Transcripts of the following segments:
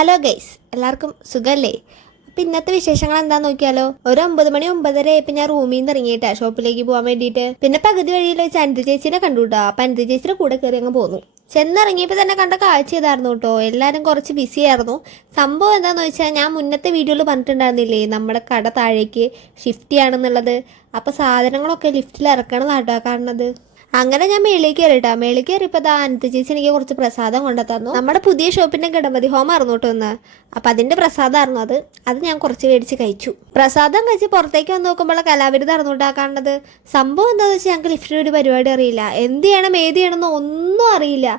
Hello guys, എല്ലാവർക്കും സുഖല്ലേ? അപ്പം ഇന്നത്തെ വിശേഷങ്ങൾ എന്താന്ന് നോക്കിയാലോ. ഒരു 9 മണി 9:30 ആയപ്പോൾ ഞാൻ റൂമിൽ നിന്ന് ഇറങ്ങിയിട്ടാ ഷോപ്പിലേക്ക് പോകാൻ വേണ്ടിയിട്ട്. പിന്നെ പകുതി വഴിയിൽ വെച്ച് അനിത ചേച്ചീനെ കണ്ടുകൂട്ടാ. അപ്പം അനിത ചേച്ചിയുടെ കൂടെ കയറി അങ്ങ് പോന്നു. ചെന്നിറങ്ങിയപ്പോൾ തന്നെ കണ്ട കാഴ്ച ഇതായിരുന്നു കേട്ടോ. എല്ലാവരും കുറച്ച് ബിസി ആയിരുന്നു. സംഭവം എന്താണെന്ന് വെച്ചാൽ ഞാൻ മുന്നത്തെ വീഡിയോയിൽ പറഞ്ഞിട്ടുണ്ടായിരുന്നില്ലേ നമ്മുടെ കട താഴേക്ക് ഷിഫ്റ്റ് ചെയ്യണമെന്നുള്ളത്. അപ്പോൾ സാധനങ്ങളൊക്കെ ലിഫ്റ്റിൽ ഇറക്കണതാട്ടോ കാണുന്നത്. അങ്ങനെ ഞാൻ മേളിലേക്ക് കയറിയിട്ടാ. മേളിലേക്ക് കയറിയപ്പോൾ അനിത ചേച്ചി എനിക്ക് കുറച്ച് പ്രസാദം കൊണ്ടുതന്നു. നമ്മുടെ പുതിയ ഷോപ്പിന്റെ ഗണപതി ഹോമം ആയിരുന്നു കേട്ടോ ഒന്ന്. അപ്പം അതിന്റെ പ്രസാദമായിരുന്നു അത് ഞാൻ കുറച്ച് മേടിച്ച് കഴിച്ചു. പ്രസാദം കഴിച്ച് പുറത്തേക്ക് വന്ന് നോക്കുമ്പോൾ കലാവിരുദ്ധ അറിഞ്ഞൂട്ടാ കാണുന്നത്. സംഭവം എന്താണെന്ന് വെച്ചാൽ ഞങ്ങൾക്ക് ലിഫ്റ്റിന് ഒരു പരിപാടി അറിയില്ല. എന്ത് ചെയ്യണം ഏത് ചെയ്യണമെന്ന് ഒന്നും അറിയില്ല.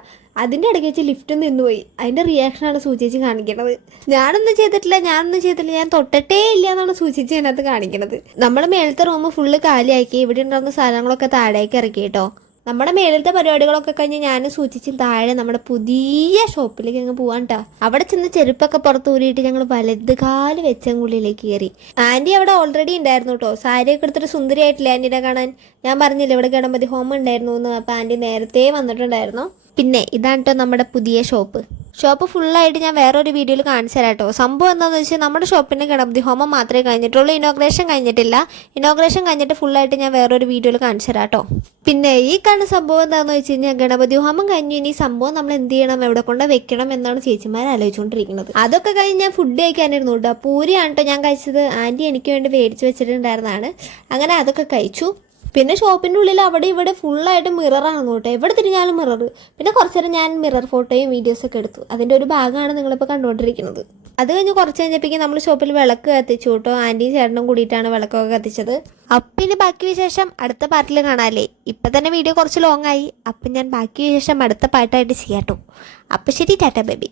അതിൻ്റെ ഇടയ്ക്ക് വെച്ച് ലിഫ്റ്റ് നിന്നുപോയി. അതിൻ്റെ റിയാക്ഷനാണ് സൂചിച്ച് കാണിക്കണത്. ഞാനൊന്നും ചെയ്തിട്ടില്ല, ഞാൻ തൊട്ടിട്ടേ ഇല്ല എന്നാണ് സൂചിച്ച് അതിനകത്ത് കാണിക്കണത്. നമ്മുടെ മേളത്തെ റൂം ഫുള്ള് കാലിയാക്കി ഇവിടെ ഉണ്ടാകുന്ന സാധനങ്ങളൊക്കെ താഴേക്ക് ഇറക്കി കേട്ടോ. നമ്മുടെ മേളത്തെ പരിപാടികളൊക്കെ കഴിഞ്ഞ് ഞാൻ സൂചിച്ച് താഴെ നമ്മുടെ പുതിയ ഷോപ്പിലേക്ക് അങ്ങ് പോവാൻ കേട്ടോ. അവിടെ ചെന്ന് ചെരുപ്പൊക്കെ പുറത്ത് ഊരിയിട്ട് ഞങ്ങൾ വലത് കാല് വെച്ചങ്ങുള്ളിലേക്ക് കയറി. ആൻറ്റി അവിടെ ഓൾറെഡി ഉണ്ടായിരുന്നു കേട്ടോ. സാരിയൊക്കെ എടുത്തിട്ട് സുന്ദരിയായിട്ടില്ല ആൻറ്റീനെ കാണാൻ. ഞാൻ പറഞ്ഞില്ല ഇവിടെ ഗണപതി ഹോമം ഉണ്ടായിരുന്നു എന്ന്. അപ്പോൾ ആൻറ്റി നേരത്തെ വന്നിട്ടുണ്ടായിരുന്നു. പിന്നെ ഇതാണ് കേട്ടോ നമ്മുടെ പുതിയ ഷോപ്പ് ഫുള്ളായിട്ട് ഞാൻ വേറൊരു വീഡിയോയിൽ കാണിച്ചു തരാം കേട്ടോ. സംഭവം എന്താണെന്ന് വെച്ചാൽ നമ്മുടെ ഷോപ്പിൻ്റെ ഗണപതി ഹോമം മാത്രമേ കഴിഞ്ഞിട്ടുള്ളൂ. ഇനോഗ്രേഷൻ കഴിഞ്ഞിട്ടില്ല. ഇനോഗ്രേഷൻ കഴിഞ്ഞിട്ട് ഫുള്ളായിട്ട് ഞാൻ വേറൊരു വീഡിയോയിൽ കാണിച്ചു തരാം കേട്ടോ. പിന്നെ ഈ കാണുന്ന സംഭവം എന്താണെന്ന് വെച്ച് കഴിഞ്ഞാൽ ഗണപതി ഹോമം കഴിഞ്ഞു. ഇനി സംഭവം നമ്മൾ എന്ത് ചെയ്യണം, എവിടെ കൊണ്ട് വെക്കണം എന്നാണ് ചേച്ചിമാർ ആലോചിച്ചുകൊണ്ടിരിക്കുന്നത്. അതൊക്കെ കഴിഞ്ഞ് ഞാൻ ഫുഡ് കഴിക്കാനിരുന്നു കേട്ടോ. പൂരിയാണ് കേട്ടോ ഞാൻ കഴിച്ചത്. ആൻറ്റി എനിക്ക് വേണ്ടി മേടിച്ച് വെച്ചിട്ടുണ്ടായിരുന്നതാണ്. അങ്ങനെ അതൊക്കെ കഴിച്ചു. പിന്നെ ഷോപ്പിൻ്റെ ഉള്ളിൽ അവിടെ ഇവിടെ ഫുള്ളായിട്ട് മിററാണ് കേട്ടോ. എവിടെ തിരിഞ്ഞാലും മിറർ. പിന്നെ കുറച്ച് നേരം ഞാൻ മിറർ ഫോട്ടോയും വീഡിയോസൊക്കെ എടുത്തു. അതിൻ്റെ ഒരു ഭാഗമാണ് നിങ്ങളിപ്പോൾ കണ്ടുകൊണ്ടിരിക്കുന്നത്. അത് കഴിഞ്ഞ് കുറച്ച് കഴിഞ്ഞപ്പോഴേക്കും നമ്മൾ ഷോപ്പിൽ വിളക്ക് കത്തിച്ചു കേട്ടോ. ആൻറ്റിയും ചേട്ടനും കൂടിയിട്ടാണ് വിളക്കൊക്കെ കത്തിച്ചത്. അപ്പം ഇനി ബാക്കി വിശേഷം അടുത്ത പാർട്ടിൽ കാണാമല്ലേ. ഇപ്പം തന്നെ വീഡിയോ കുറച്ച് ലോങ് ആയി. അപ്പം ഞാൻ ബാക്കി വിശേഷം അടുത്ത പാട്ടായിട്ട് ചെയ്യാം കേട്ടോ. അപ്പം ശരി, ടാറ്റ ബേബി.